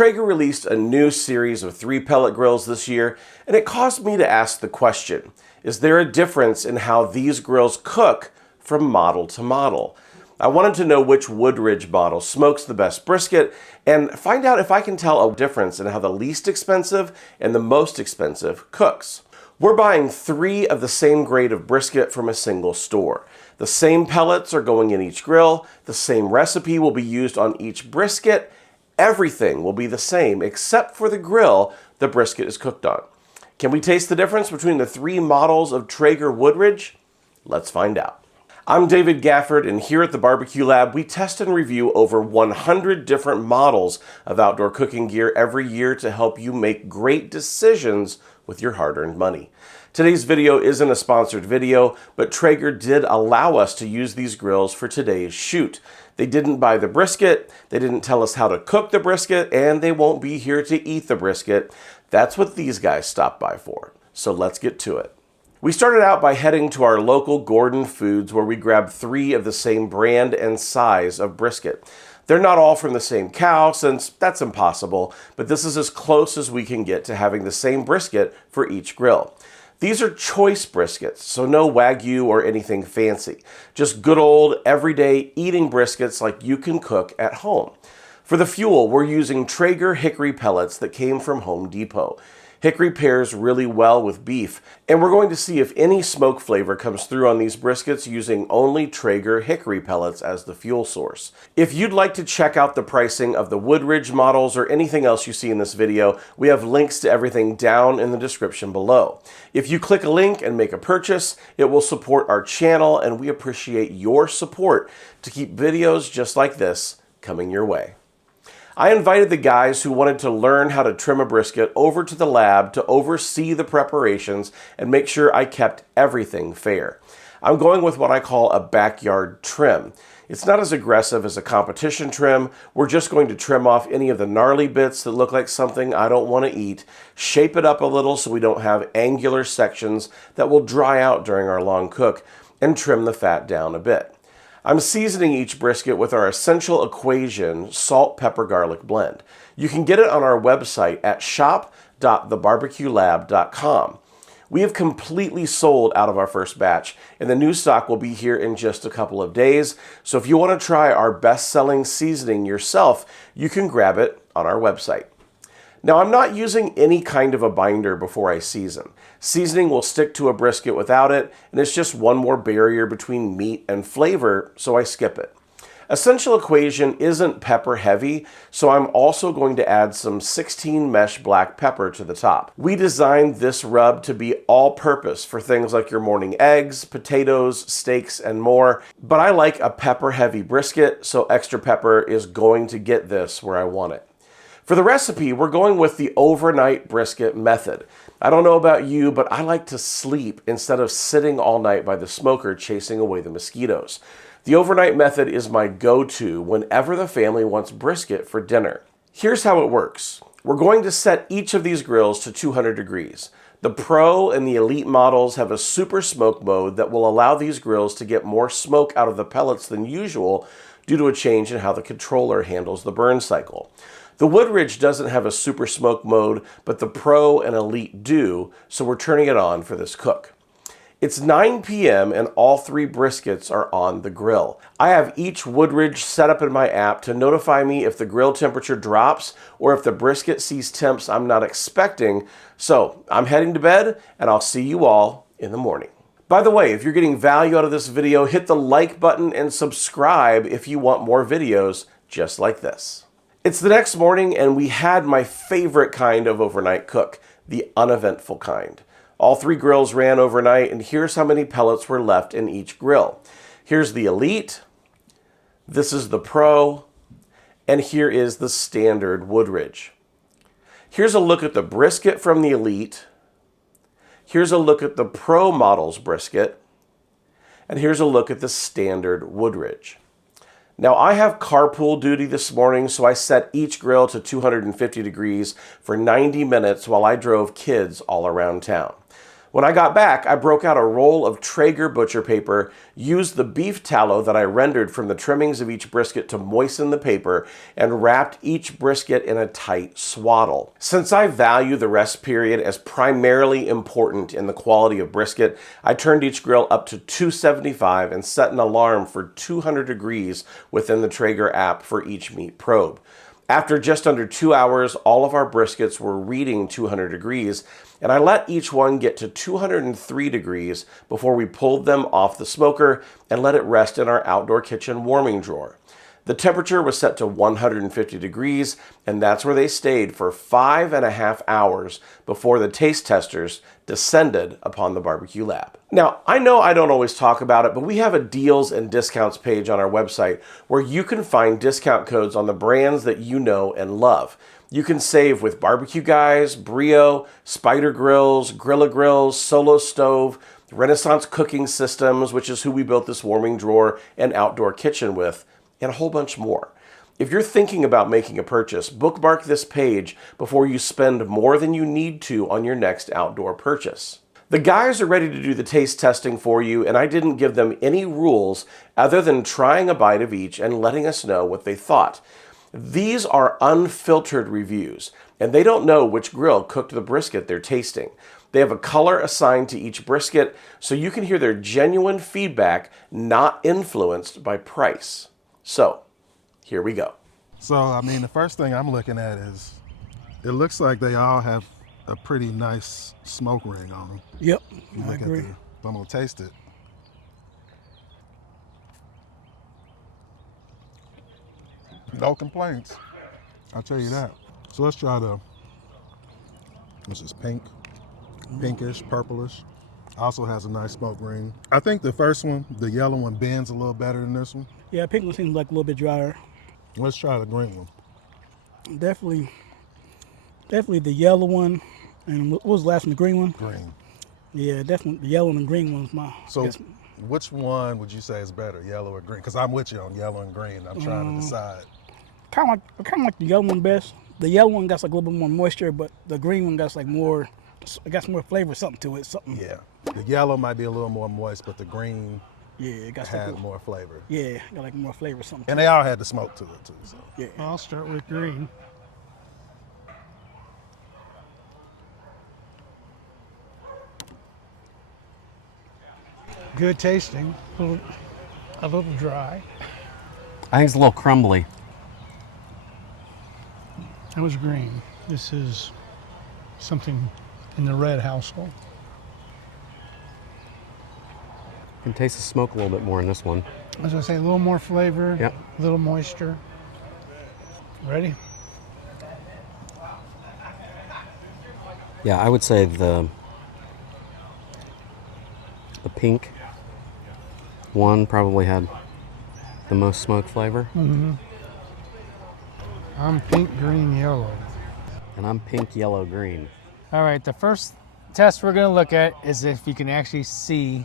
Traeger released a new series of 3 pellet grills this year, and it caused me to ask the question, is there a difference in how these grills cook from model to model? I wanted to know which Woodridge model smokes the best brisket and find out if I can tell a difference in how the least expensive and the most expensive cooks. We're buying 3 of the same grade of brisket from a single store. The same pellets are going in each grill, the same recipe will be used on each brisket, everything will be the same except for the grill the brisket is cooked on. Can we taste the difference between the 3 models of Traeger Woodridge? Let's find out. I'm David Gafford, and here at the Barbecue Lab, we test and review over 100 different models of outdoor cooking gear every year to help you make great decisions with your hard-earned money. Today's video isn't a sponsored video, but Traeger did allow us to use these grills for today's shoot. They didn't buy the brisket, they didn't tell us how to cook the brisket, and they won't be here to eat the brisket. That's what these guys stopped by for. So let's get to it. We started out by heading to our local Gordon Foods where we grabbed 3 of the same brand and size of brisket. They're not all from the same cow since that's impossible, but this is as close as we can get to having the same brisket for each grill. These are choice briskets, so no Wagyu or anything fancy. Just good old everyday eating briskets like you can cook at home. For the fuel, we're using Traeger hickory pellets that came from Home Depot. Hickory pairs really well with beef, and we're going to see if any smoke flavor comes through on these briskets using only Traeger hickory pellets as the fuel source. If you'd like to check out the pricing of the Woodridge models or anything else you see in this video, we have links to everything down in the description below. If you click a link and make a purchase, it will support our channel, and we appreciate your support to keep videos just like this coming your way. I invited the guys who wanted to learn how to trim a brisket over to the lab to oversee the preparations and make sure I kept everything fair. I'm going with what I call a backyard trim. It's not as aggressive as a competition trim. We're just going to trim off any of the gnarly bits that look like something I don't want to eat, shape it up a little so we don't have angular sections that will dry out during our long cook, and trim the fat down a bit. I'm seasoning each brisket with our Essential Equation salt, pepper, garlic blend. You can get it on our website at shop.thebarbecuelab.com. We have completely sold out of our first batch, and the new stock will be here in just a couple of days. So if you want to try our best-selling seasoning yourself, you can grab it on our website. Now, I'm not using any kind of a binder before I season. Seasoning will stick to a brisket without it, and it's just one more barrier between meat and flavor, so I skip it. Essential Equation isn't pepper heavy, so I'm also going to add some 16 mesh black pepper to the top. We designed this rub to be all-purpose for things like your morning eggs, potatoes, steaks, and more, but I like a pepper-heavy brisket, so extra pepper is going to get this where I want it. For the recipe, we're going with the overnight brisket method. I don't know about you, but I like to sleep instead of sitting all night by the smoker chasing away the mosquitoes. The overnight method is my go-to whenever the family wants brisket for dinner. Here's how it works. We're going to set each of these grills to 200 degrees. The Pro and the Elite models have a super smoke mode that will allow these grills to get more smoke out of the pellets than usual due to a change in how the controller handles the burn cycle. The Woodridge doesn't have a super smoke mode, but the Pro and Elite do, so we're turning it on for this cook. It's 9 p.m. and all 3 briskets are on the grill. I have each Woodridge set up in my app to notify me if the grill temperature drops or if the brisket sees temps I'm not expecting, so I'm heading to bed and I'll see you all in the morning. By the way, if you're getting value out of this video, hit the like button and subscribe if you want more videos just like this. It's the next morning, and we had my favorite kind of overnight cook, the uneventful kind. All 3 grills ran overnight, and here's how many pellets were left in each grill. Here's the Elite, this is the Pro, and here is the standard Woodridge. Here's a look at the brisket from the Elite, here's a look at the Pro model's brisket, and here's a look at the standard Woodridge. Now, I have carpool duty this morning, so I set each grill to 250 degrees for 90 minutes while I drove kids all around town. When I got back, I broke out a roll of Traeger butcher paper, used the beef tallow that I rendered from the trimmings of each brisket to moisten the paper, and wrapped each brisket in a tight swaddle. Since I value the rest period as primarily important in the quality of brisket, I turned each grill up to 275 and set an alarm for 200 degrees within the Traeger app for each meat probe. After just under 2 hours, all of our briskets were reading 200 degrees, and I let each one get to 203 degrees before we pulled them off the smoker and let it rest in our outdoor kitchen warming drawer. The temperature was set to 150 degrees, and that's where they stayed for 5.5 hours before the taste testers descended upon the barbecue lab. Now, I know I don't always talk about it, but we have a deals and discounts page on our website where you can find discount codes on the brands that you know and love. You can save with Barbecue Guys, Brio, Spider Grills, Grilla Grills, Solo Stove, Renaissance Cooking Systems, which is who we built this warming drawer and outdoor kitchen with, and a whole bunch more. If you're thinking about making a purchase, bookmark this page before you spend more than you need to on your next outdoor purchase. The guys are ready to do the taste testing for you, and I didn't give them any rules other than trying a bite of each and letting us know what they thought. These are unfiltered reviews, and they don't know which grill cooked the brisket they're tasting. They have a color assigned to each brisket, so you can hear their genuine feedback, not influenced by price. So, here we go. So, I mean, the first thing I'm looking at is, it looks like they all have a pretty nice smoke ring on them. Yep, I agree. I'm gonna taste it. No complaints, I'll tell you that. So let's try this is pink, pinkish, purplish. Also has a nice smoke ring. I think the first one, the yellow one, bends a little better than this one. Yeah, pink one seems like a little bit drier. Let's try the green one. Definitely the yellow one. And what was the last one, the green one? Green. Yeah, definitely the yellow and the green one's So which one would you say is better, yellow or green? Because I'm with you on yellow and green. I'm trying to decide. Kind of like the yellow one best. The yellow one got like a little bit more moisture, but the green one got like more, it got some more flavor, something to it. Something. Yeah, the yellow might be a little more moist, but the green it got had more flavor. Yeah, got like more flavor, something. And they all had the smoke to it too. So. Yeah. I'll start with green. Good tasting, a little dry. I think it's a little crumbly. That was green. This is something in the red household. You can taste the smoke a little bit more in this one. As I say, a little more flavor, Yep. a little moisture. Ready? Yeah, I would say the pink one probably had the most smoke flavor. Mm-hmm. I'm pink, green, yellow. And I'm pink, yellow, green. All right, the first test we're gonna look at is if you can actually see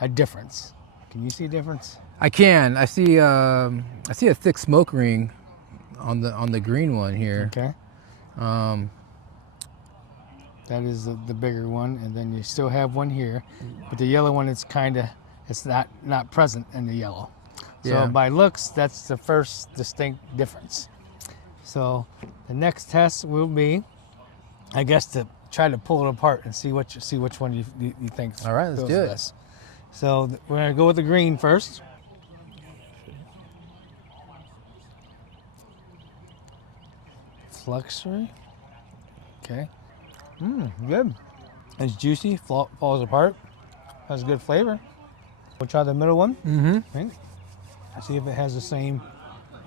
a difference. Can you see a difference? I can. I see a thick smoke ring on the green one here. Okay. That is the bigger one, and then you still have one here, but the yellow one is it's not present in the yellow. So Yeah. by looks, that's the first distinct difference. So the next test will be, I guess, to try to pull it apart and see which one you think. All right, let's feels do it. best. So we're gonna go with the green first. Flexury. Okay. Good. It's juicy, falls apart. Has good flavor. We'll try the middle one. Mm-hmm. Right. See if it has the same.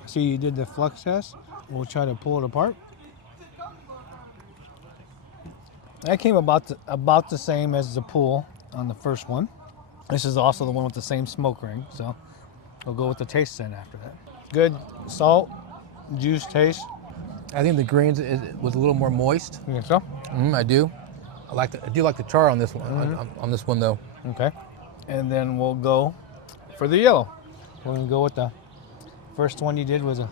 See, you did the flux test. We'll try to pull it apart. That came about the same as the pull on the first one. This is also the one with the same smoke ring, so we'll go with the taste then after that. Good salt, juice taste. I think the greens was a little more moist. You think so? I do. I do like the char on this one. On this one though. Okay. And then we'll go for the yellow. We're gonna go with the first one you did was a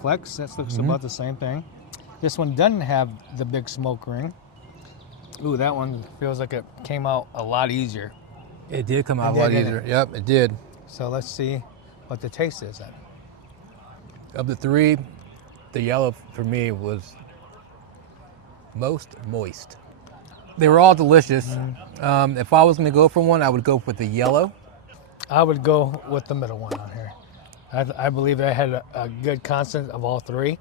flex. That looks about the same thing. This one doesn't have the big smoke ring. Ooh, that one feels like it came out a lot easier. It did come out It a lot did, didn't easier. Yep, it did. So let's see what the taste is then. Of the three, the yellow for me was most moist. They were all delicious. If I was gonna go for one, I would go with the yellow. I would go with the middle one on here. I believe I had a good constant of all three,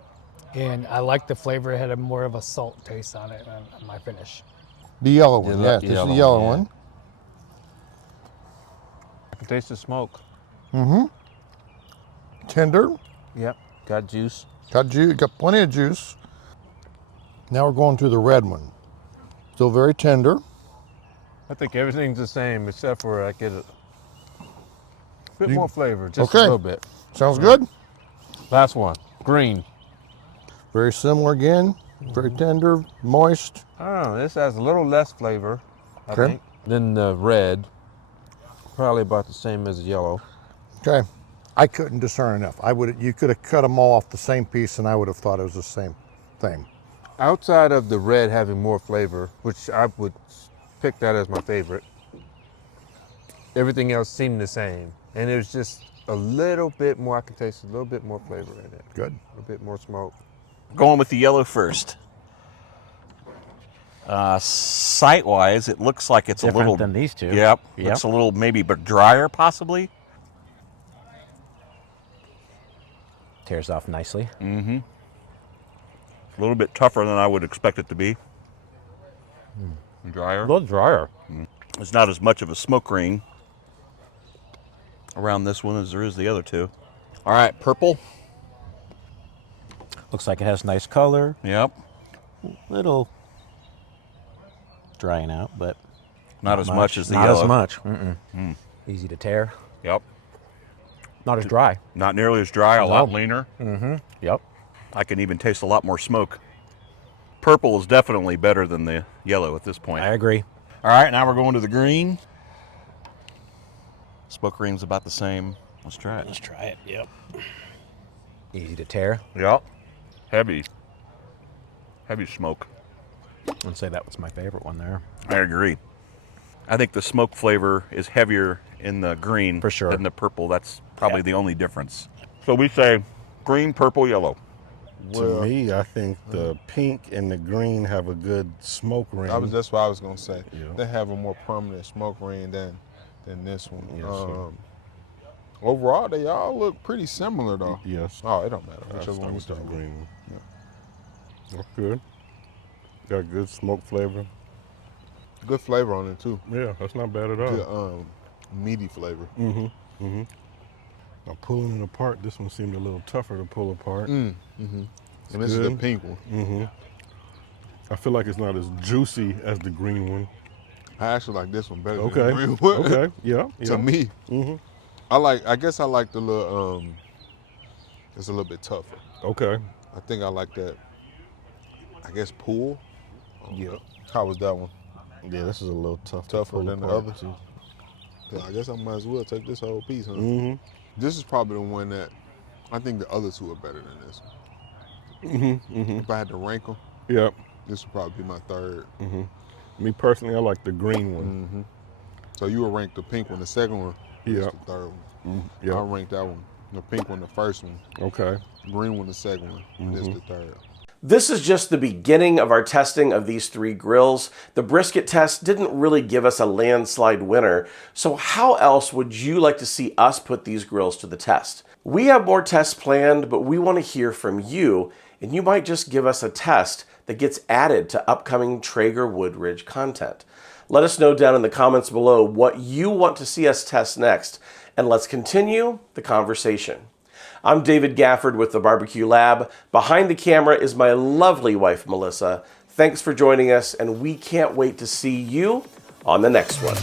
and I liked the flavor. It had more of a salt taste on it on my finish. The yellow one, Yeah, yes, the this is the yellow yellow one, one. I can taste the smoke. Tender, Yep. Got juice. got juice, got plenty of juice. Now we're going to the red one. Still very tender. I think everything's the same except for I get a bit You- more flavor, just Okay. a little bit. Sounds good. Last one, green. Very similar again. Very tender, moist. Oh, this has a little less flavor, I Okay. think, than the red. Probably about the same as the yellow. Okay. I couldn't discern enough. You could have cut them all off the same piece and I would have thought it was the same thing. Outside of the red having more flavor, which I would pick that as my favorite, everything else seemed the same. And it was just a little bit more, I can taste a little bit more flavor in it. Good. A bit more smoke. Going with the yellow first. Sight-wise, it looks like it's Different a little than these two. Yep, Yep. looks a little maybe but drier, possibly. Tears off nicely. A little bit tougher than I would expect it to be. Drier. A little drier. There's not as much of a smoke ring around this one as there is the other two. All right, purple. Looks like it has nice color. Yep. Little drying out, but Not as much as the not yellow. as much. Easy to tear. Yep. Not as dry. Not nearly as dry, a lot leaner. Yep. I can even taste a lot more smoke. Purple is definitely better than the yellow at this point. I agree. All right, now we're going to the green. Smoke ring's about the same. Let's try it. Let's try it. Yep. Easy to tear. Yep. Heavy. Heavy smoke. I'd say that was my favorite one there. I agree. I think the smoke flavor is heavier in the green For sure. than the purple. That's probably the only difference. So we say green, purple, yellow. To me, I think the pink and the green have a good smoke ring. That's what I was gonna say. Yeah. They have a more prominent smoke ring than this one. Yes, sir. Overall, they all look pretty similar though. Yes. Oh, it don't matter I'll whichever start one you with the start with. green one. That's good. Got good smoke flavor. Good flavor on it too. Yeah, that's not bad at all. Good meaty flavor. Now pulling it apart, this one seemed a little tougher to pull apart. And this is the good. pink one. I feel like it's not as juicy as the green one. I actually like this one better Okay. than the green one. Okay. Yeah. To me. I guess I like the little it's a little bit tougher. Okay. I think I like that, I guess, pool. Yeah. How was that one? Yeah, this is a little tough. Tougher than the other two? Yeah, I guess I might as well take this whole piece, huh? This is probably the one that I think the other two are better than this one. If I had to rank them, Yep. this would probably be my third. Me personally, I like the green one. So you would rank the pink one the second one, this Yep. the third one. Yep. I'll rank that one. The pink one the first one, Okay. green one the second one, and this the third. This is just the beginning of our testing of these three grills. The brisket test didn't really give us a landslide winner, so how else would you like to see us put these grills to the test? We have more tests planned, but we want to hear from you, and you might just give us a test that gets added to upcoming Traeger Woodridge content. Let us know down in the comments below what you want to see us test next, and let's continue the conversation. I'm David Gafford with the Barbecue Lab. Behind the camera is my lovely wife, Melissa. Thanks for joining us, and we can't wait to see you on the next one.